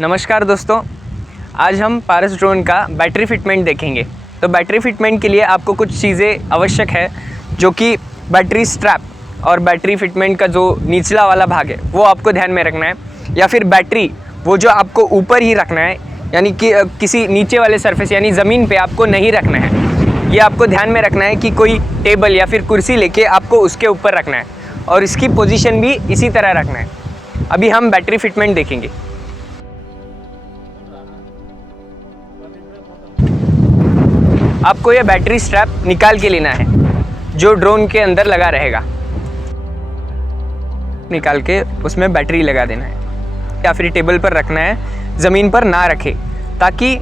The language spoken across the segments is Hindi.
नमस्कार दोस्तों, आज हम पारस ड्रोन का बैटरी फिटमेंट देखेंगे। तो बैटरी फिटमेंट के लिए आपको कुछ चीज़ें आवश्यक है, जो कि बैटरी स्ट्रैप और बैटरी फिटमेंट का जो निचला वाला भाग है वो आपको ध्यान में रखना है, या फिर बैटरी वो जो आपको ऊपर ही रखना है, यानी कि किसी नीचे वाले सरफेस यानी ज़मीन पे आपको नहीं रखना है। ये आपको ध्यान में रखना है कि कोई टेबल या फिर कुर्सी लेके आपको उसके ऊपर रखना है, और इसकी पोजीशन भी इसी तरह रखना है। अभी हम बैटरी फिटमेंट देखेंगे। आपको ये बैटरी स्ट्रैप निकाल के लेना है, जो ड्रोन के अंदर लगा रहेगा। निकाल के उसमें बैटरी लगा देना है, या फिर टेबल पर रखना है, ज़मीन पर ना रखे, ताकि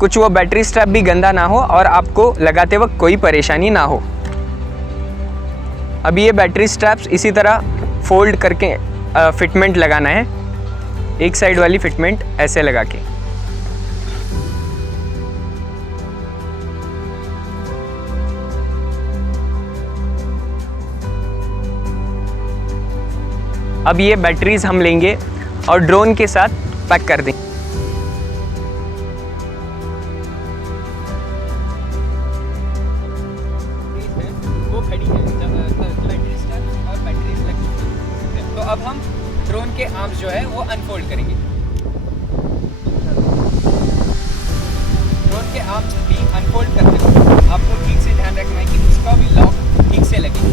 कुछ वो बैटरी स्ट्रैप भी गंदा ना हो और आपको लगाते वक्त कोई परेशानी ना हो। अभी ये बैटरी स्ट्रैप्स इसी तरह फोल्ड करके फिटमेंट लगाना है, एक साइड वाली फिटमेंट ऐसे लगा के। अब ये बैटरीज हम लेंगे और ड्रोन के साथ पैक कर देंगे। वो खड़ी है बैटरी स्ट्रैप्स और बैटरीज लगी हैं। तो अब हम ड्रोन के आर्म्स जो है वो अनफोल्ड करेंगे। ड्रोन के आर्म्स भी अनफोल्ड करते वक्त आपको ठीक से ध्यान रखना है कि उसका भी लॉक ठीक से लगे।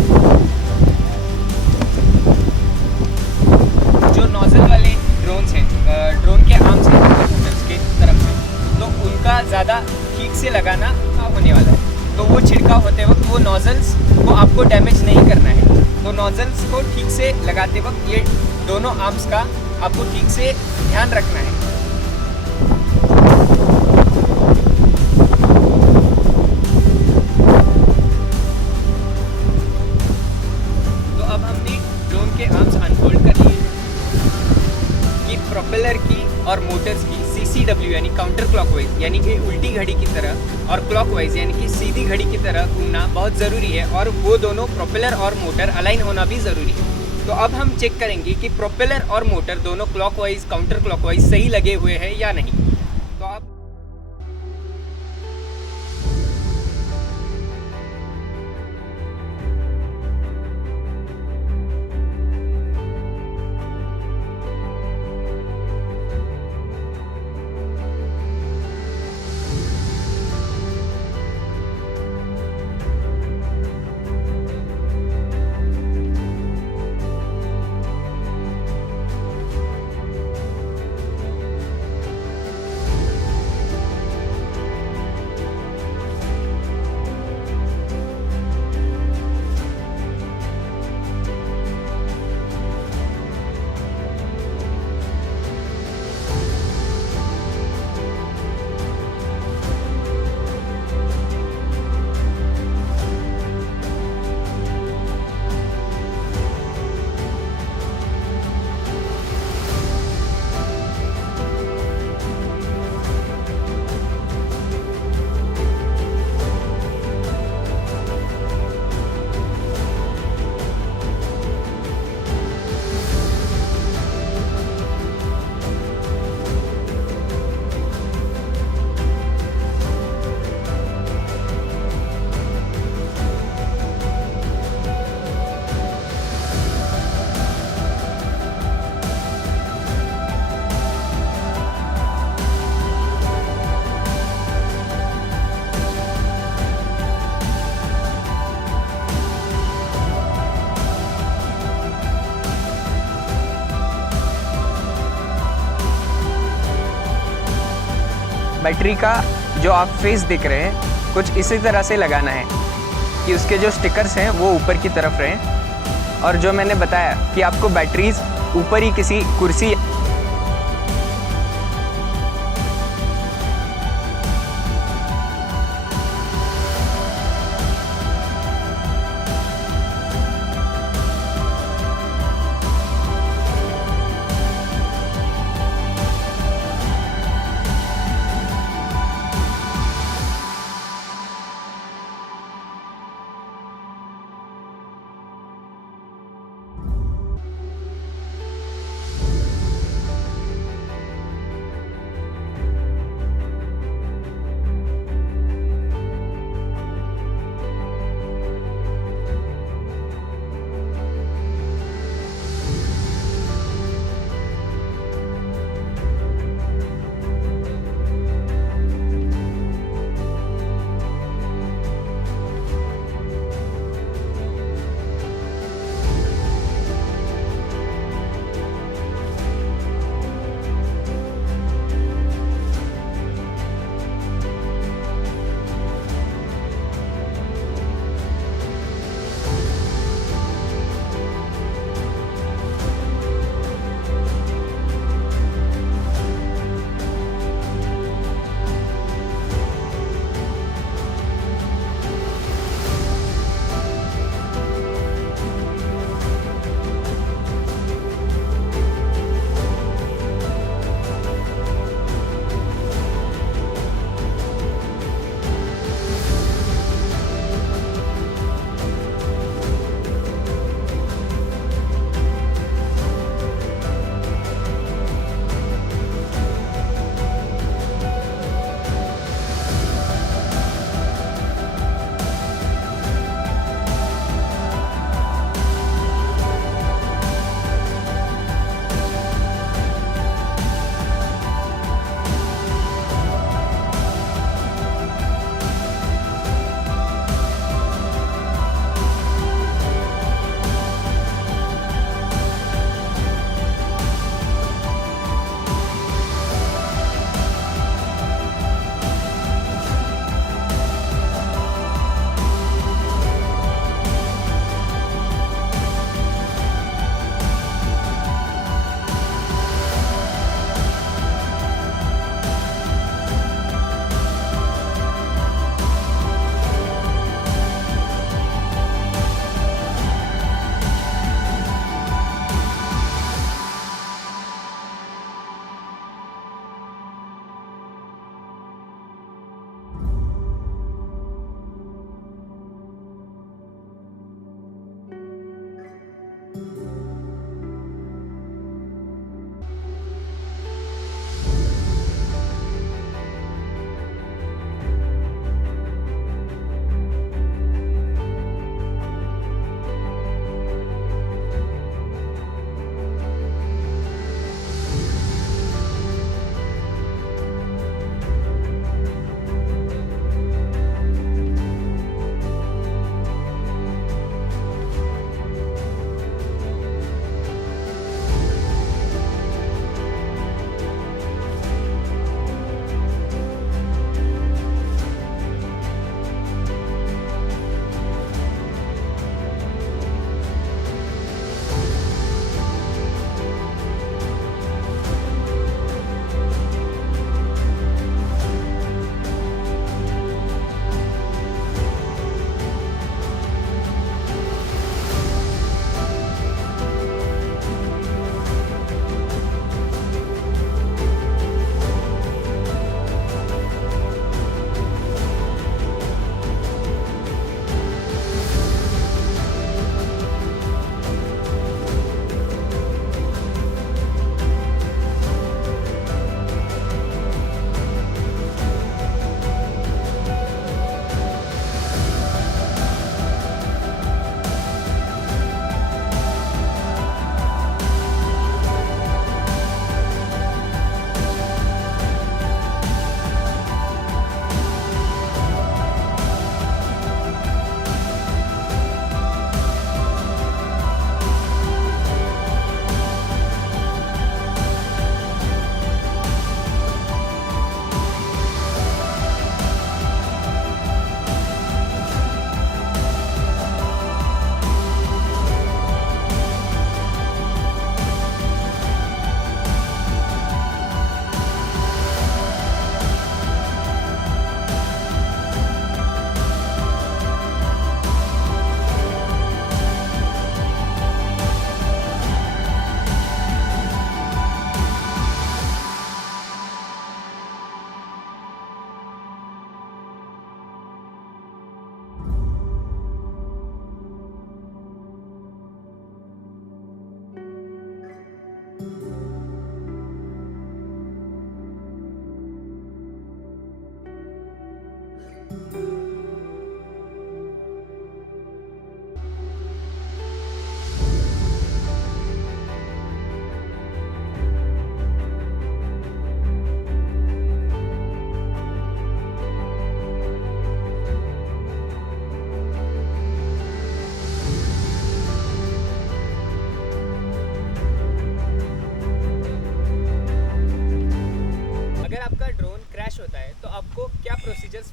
जो नोजल वाले ड्रोन्स हैं, ड्रोन के आर्म्स हैं मोटर्स के तरफ में, तो उनका ज़्यादा ठीक से लगाना होने वाला है। तो वो छिड़काव होते वक्त वो नोजल्स को आपको डैमेज नहीं करना है। तो नोजल्स को ठीक से लगाते वक्त ये दोनों आर्म्स का आपको ठीक से ध्यान रखना है। तो अब हमने ड्रोन के आर्म्स अनफोल्ड कर लिए कि प्रोपेलर की और मोटर्स की CCW यानी काउंटर क्लॉकवाइज यानी कि उल्टी घड़ी की तरह, और क्लॉकवाइज यानी कि सीधी घड़ी की तरह घूमना बहुत ज़रूरी है, और वो दोनों प्रोपेलर और मोटर अलाइन होना भी ज़रूरी है। तो अब हम चेक करेंगे कि प्रोपेलर और मोटर दोनों क्लॉकवाइज काउंटर क्लॉकवाइज सही लगे हुए हैं या नहीं। तो आप बैटरी का जो आप फेस देख रहे हैं, कुछ इसी तरह से लगाना है कि उसके जो स्टिकर्स हैं वो ऊपर की तरफ रहें, और जो मैंने बताया कि आपको बैटरीज ऊपर ही किसी कुर्सी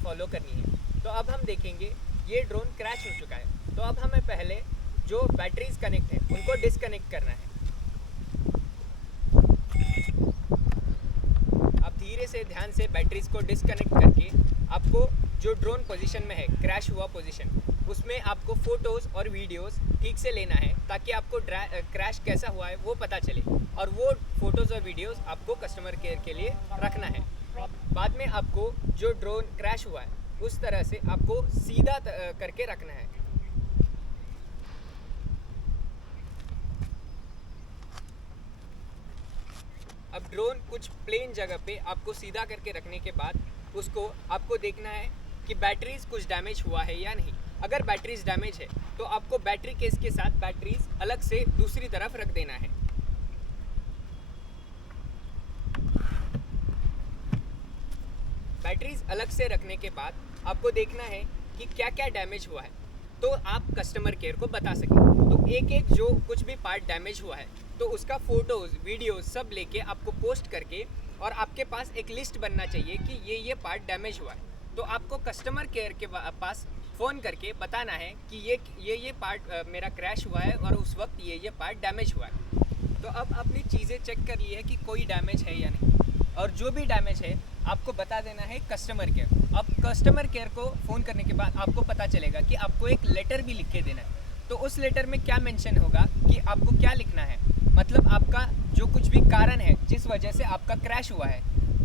फॉलो करनी है। तो अब हम देखेंगे ये ड्रोन क्रैश हो चुका है। तो अब हमें पहले जो बैटरीज कनेक्ट है उनको डिस्कनेक्ट करना है। आप धीरे से ध्यान से बैटरीज को डिस्कनेक्ट करके आपको जो ड्रोन पोजीशन में है, क्रैश हुआ पोजीशन, उसमें आपको फ़ोटोज़ और वीडियोस ठीक से लेना है ताकि आपको क्रैश कैसा हुआ है वो पता चले, और वो फ़ोटोज़ और वीडियोस आपको कस्टमर केयर के लिए रखना है। बाद में आपको जो ड्रोन क्रैश हुआ है उस तरह से आपको सीधा करके रखना है। अब ड्रोन कुछ प्लेन जगह पे आपको सीधा करके रखने के बाद उसको आपको देखना है कि बैटरीज कुछ डैमेज हुआ है या नहीं। अगर बैटरीज डैमेज है तो आपको बैटरी केस के साथ बैटरीज अलग से दूसरी तरफ रख देना है। बैटरीज अलग से रखने के बाद आपको देखना है कि क्या क्या डैमेज हुआ है, तो आप कस्टमर केयर को बता सकें। तो एक एक जो कुछ भी पार्ट डैमेज हुआ है तो उसका फ़ोटोज़ वीडियोज़ सब लेके आपको पोस्ट करके, और आपके पास एक लिस्ट बनना चाहिए कि ये पार्ट डैमेज हुआ है। तो आपको कस्टमर केयर के पास फ़ोन करके बताना है कि ये पार्ट मेरा क्रैश हुआ है और उस वक्त ये पार्ट डैमेज हुआ है। तो अब अपनी चीज़ें चेक कर ली है कि कोई डैमेज है या नहीं, और जो भी डैमेज है आपको बता देना है कस्टमर केयर। अब कस्टमर केयर को फ़ोन करने के बाद आपको पता चलेगा कि आपको एक लेटर भी लिख के देना है। तो उस लेटर में क्या मेंशन होगा कि आपको क्या लिखना है, मतलब आपका जो कुछ भी कारण है जिस वजह से आपका क्रैश हुआ है,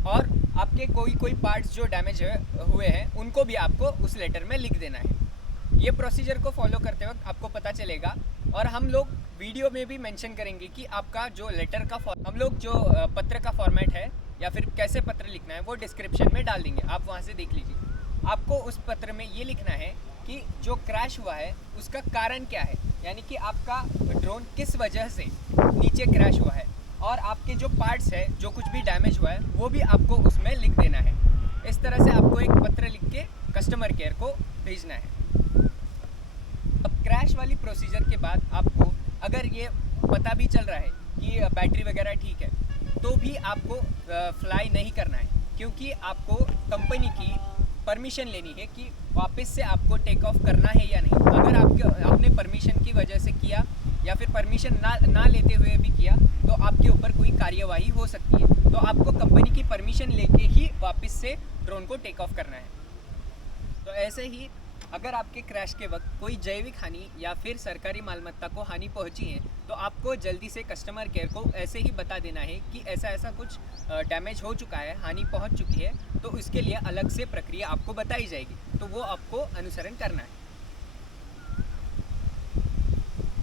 और आपके कोई पार्ट्स जो डैमेज हुए हैं उनको भी आपको उस लेटर में लिख देना है। ये प्रोसीजर को फॉलो करते वक्त आपको पता चलेगा, और हम लोग वीडियो में भी मेंशन करेंगे कि आपका जो लेटर का हम लोग जो पत्र का फॉर्मेट है या फिर कैसे पत्र लिखना है वो डिस्क्रिप्शन में डाल देंगे, आप वहाँ से देख लीजिए। आपको उस पत्र में ये लिखना है कि जो क्रैश हुआ है उसका कारण क्या है, यानी कि आपका ड्रोन किस वजह से नीचे क्रैश हुआ है, और आपके जो पार्ट्स है जो कुछ भी डैमेज हुआ है वो भी आपको उसमें लिख देना है। इस तरह से आपको एक पत्र लिख के कस्टमर केयर को भेजना है। अब क्रैश वाली प्रोसीजर के बाद आपको अगर ये पता भी चल रहा है कि बैटरी वगैरह ठीक है, तो भी आपको फ्लाई नहीं करना है, क्योंकि आपको कंपनी की परमिशन लेनी है कि वापस से आपको टेक ऑफ करना है या नहीं। अगर आपने परमिशन की वजह से किया या फिर परमिशन ना लेते हुए भी किया तो आपके ऊपर कोई कार्यवाही हो सकती है। तो आपको कंपनी की परमिशन लेके ही वापस से ड्रोन को टेक ऑफ करना है। तो ऐसे ही अगर आपके क्रैश के वक्त कोई जैविक हानि या फिर सरकारी मालमत्ता को हानि पहुंची है तो आपको जल्दी से कस्टमर केयर को ऐसे ही बता देना है कि ऐसा कुछ डैमेज हो चुका है, हानि पहुंच चुकी है, तो इसके लिए अलग से प्रक्रिया आपको बताई जाएगी, तो वो आपको अनुसरण करना है।